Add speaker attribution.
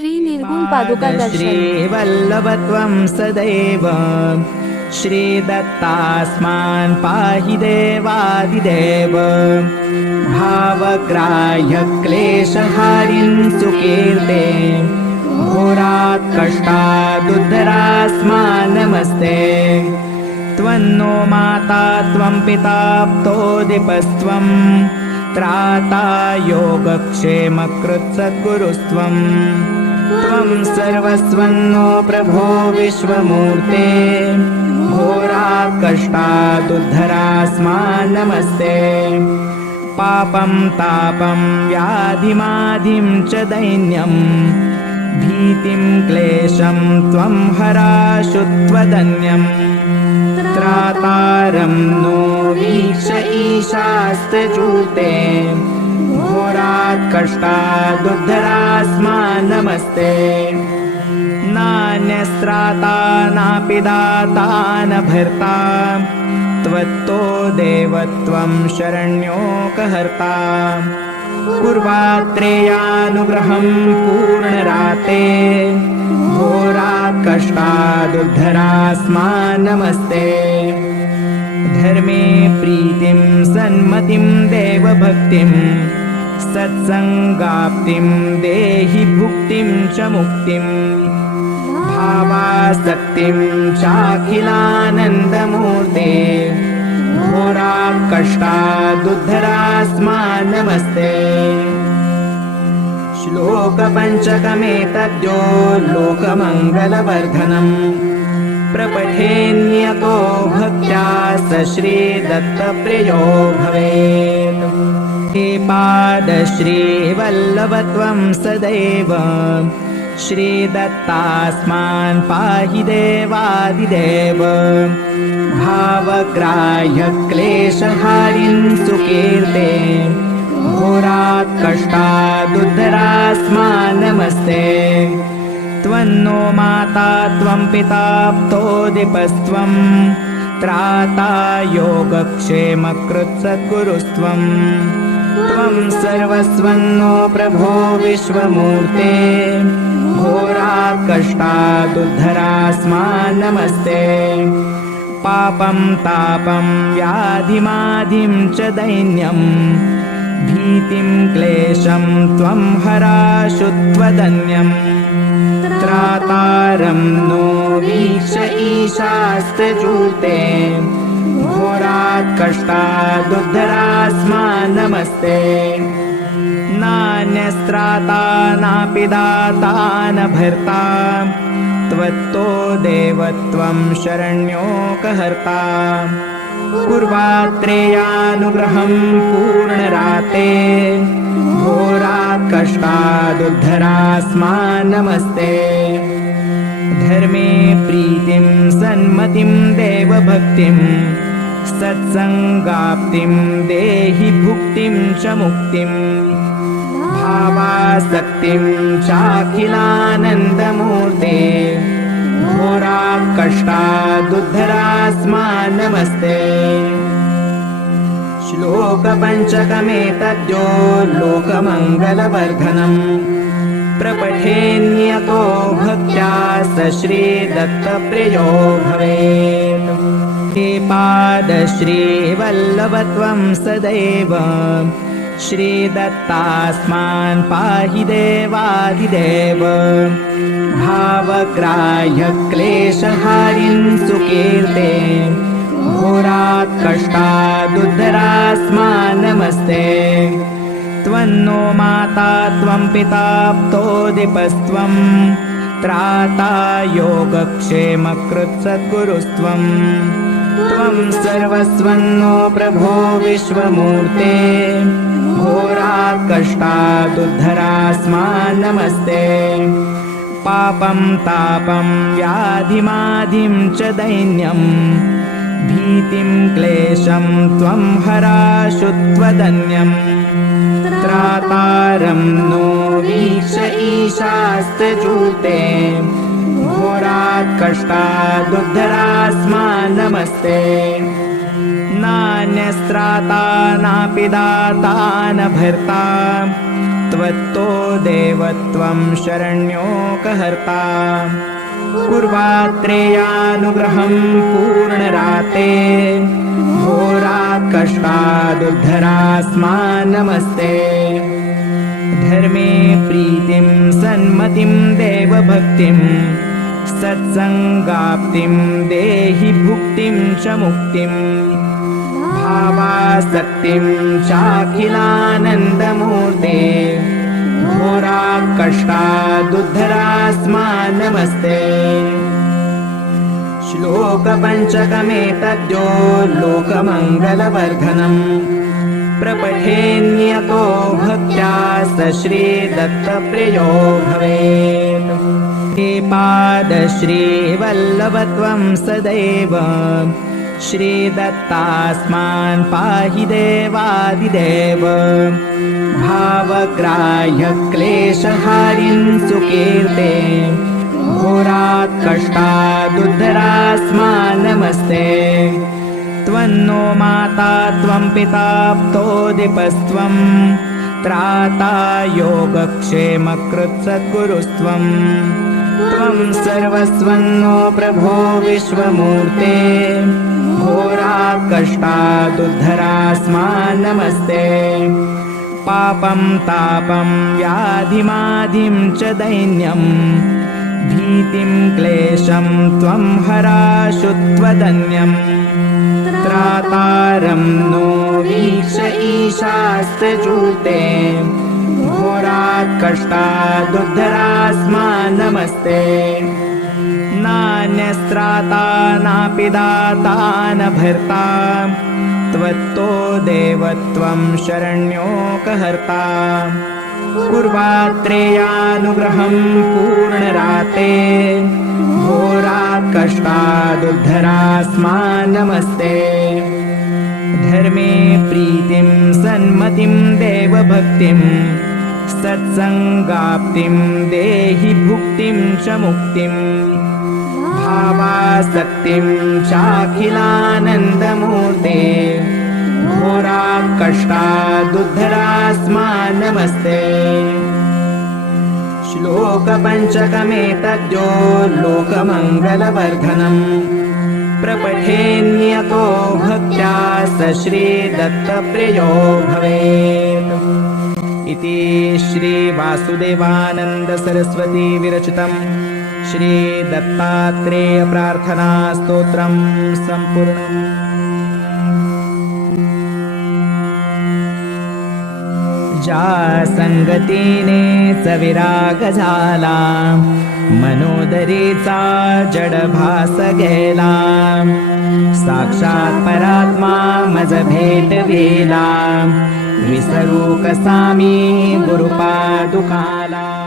Speaker 1: श्री निर्गुण पादुका दर्शन.
Speaker 2: श्रीवल्लभत्वं सदैव श्रीदत्तास्मान् पाहि देवादिदेव। भावग्राह्यक्लेशहारिन् सुकीर्ते घोरात् कष्टादुद्धरास्मान् नमस्ते त्वन्नो माता त्वं पिता प्तोदिपस्त्वं त्राता योगक्षेमकृत्सद्गुरुस्त्वम् त्वं सर्वस्वन्नो प्रभो विश्वमूर्ते। घोरात् कष्टादुद्धरास्मान् नमस्ते पापं तापं व्याधिमाधिं च दैन्यम् भीतिं क्लेशं त्वं हराशु त्वदन्यम् त्रातारं नो वीक्ष ईशास्तजूते घोरात् कष्टादुद्धरास्मान् नमस्ते नान्यस्त्राता नापि दाता न भर्ता। त्वत्तो देवत्वं शरण्योकहर्ता। कुर्वात्रेयानुग्रहं पूर्णराते। घोरात् कष्टादुद्धरास्मान् नमस्ते धर्मे प्रीतिं सन्मतिं देवभक्तिं सत्सङ्गाप्तिं देहि भुक्तिं च मुक्तिम् भावासक्तिं चाखिलानन्दमूर्ते। घोरात् कष्टादुद्धरास्मान् नमस्ते श्लोकपञ्चकमेतद्यो लोकमङ्गलवर्धनम् प्रपठेन्यतो भक्त्या स श्रीदत्तप्रियो भवेत् हे पादश्रीवल्लभत्वं सदैव। श्रीदत्तास्मान् पाहि देवादिदेव। भावग्राह्यक्लेशहारिन् सुकीर्ते। घोरात् कष्टादुद्धरास्मान् नमस्ते त्वन्नो माता त्वं पिता प्तोदिपस्त्वं त्राता योगक्षेमकृत्सद्गुरुस्त्वम् त्वं सर्वस्वन्नो प्रभो विश्वमूर्ते। घोरात् कष्टादुद्धरास्मान् नमस्ते पापं तापं व्याधिमाधिं च दैन्यम् भीतिं क्लेशं त्वं हराशु त्वदन्यम् त्रातारं नो वीक्ष ईशास्तजूते घोरात् कष्टादुद्धरास्मान् नमस्ते। नान्यस्त्राता नापि दाता न भर्ता त्वत्तो देवत्वं शरण्योकहर्ता कुर्वात्रेयानुग्रहं पूर्णराते। घोरात् कष्टादुद्धरास्मान् नमस्ते। धर्मे प्रीतिं सन्मतिं देवभक्तिं सत्सङ्गाप्तिं देहि भुक्तिं च मुक्तिम् भावासक्तिं चाखिलानन्दमूर्ते। घोरात् कष्टादुद्धरास्मान् नमस्ते श्लोकपञ्चकमेतद्यो लोकमङ्गलवर्धनम्। प्रपठेन्यतो भक्त्या स श्रीदत्तप्रियो भवेत् पादश्रीवल्लभत्वं सदैव। श्रीदत्तास्मान् पाहि देवादिदेव। भावग्राह्यक्लेशहारिन् सुकीर्ते। घोरात् कष्टादुद्धरास्मान् नमस्ते त्वन्नो माता त्वं पिता प्तोदिपस्त्वं। त्राता योगक्षेमकृत्सद्गुरुस्त्वम् त्वं सर्वस्वन्नो प्रभो विश्वमूर्ते। कष्टादुद्धरास्मान् नमस्ते पापं तापं व्याधिमाधिं च दैन्यम् भीतिं क्लेशं त्वं हराशु त्वदन्यम् त्रातारं नो वीक्ष ईशास्तजूते घोरात् कष्टादुद्धरास्मान् नमस्ते नान्यस्त्राता नापि दाता न भर्ता त्वत्तो देवत्वं शरण्योकहर्ता। कुर्वात्रेयानुग्रहं पूर्णराते होरात् कष्टादुद्धरास्मा नमस्ते धर्मे प्रीतिं सन्मतिं देवभक्तिं सत्सङ्गाप्तिं देहि भुक्तिं च मुक्तिम् भावासक्तिं चाखिलानन्दमूर्ते। घोरात् कष्टादुद्धरास्मा नमस्ते। श्लोकपञ्चकमेतद्यो लोकमङ्गलवर्धनम्। प्रपठेन्यतो भक्त्या स श्रीदत्तप्रियो भवेत् हे पादश्रीवल्लभत्वं सदैव श्रीदत्तास्मान् पाहि देवादिदेव भावग्राह्यक्लेशहारिन् सुकीर्ते घोरात् कष्टादुद्धरास्मा नमस्ते त्वन्नो माता त्वं पिता प्तोदिपस्त्वं त्राता योगक्षेमकृत्सद्गुरुस्त्वं त्वं सर्वस्वन्नो प्रभो विश्वमूर्ते। घोरात् कष्टादुद्धरास्मा नमस्ते पापं तापं व्याधिमाधिं च दैन्यम् भीतिं क्लेशं त्वं हराशु त्वदन्यम् त्रातारं नो वीक्ष ईशास्त्रजूते घोरात् कष्टादुद्धरास्मा नमस्ते नान्यस्त्राता नापि दाता न भर्ता। त्वत्तो देवत्वं शरण्योकहर्ता। कुर्वात्रेयानुग्रहं पूर्णराते। घोरात् कष्टादुद्धरास्मा नमस्ते धर्मे प्रीतिं सन्मतिं देवभक्तिं सत्सङ्गाप्तिं देहि भुक्तिं च मुक्तिम् भावासक्तिं चाखिलानन्दमूर्ते। घोरात् कष्टादुद्धरास्मा नमस्ते श्लोकपञ्चकमेतद्यो लोकमङ्गलवर्धनम्। प्रपठेन्यतो भक्त्या स श्रीदत्तप्रियो भवेत् इति श्रीवासुदेवानन्दसरस्वती विरचितं श्रीदत्तात्रेयप्रार्थनास्तोत्रं सम्पूर्णम्। जा सङ्गतीने सविरागजाला मनोदरीचा जडभास गेला साक्षात् परात्मा मज भेट वेला विसरू कसा मी गुरुपादुकाला.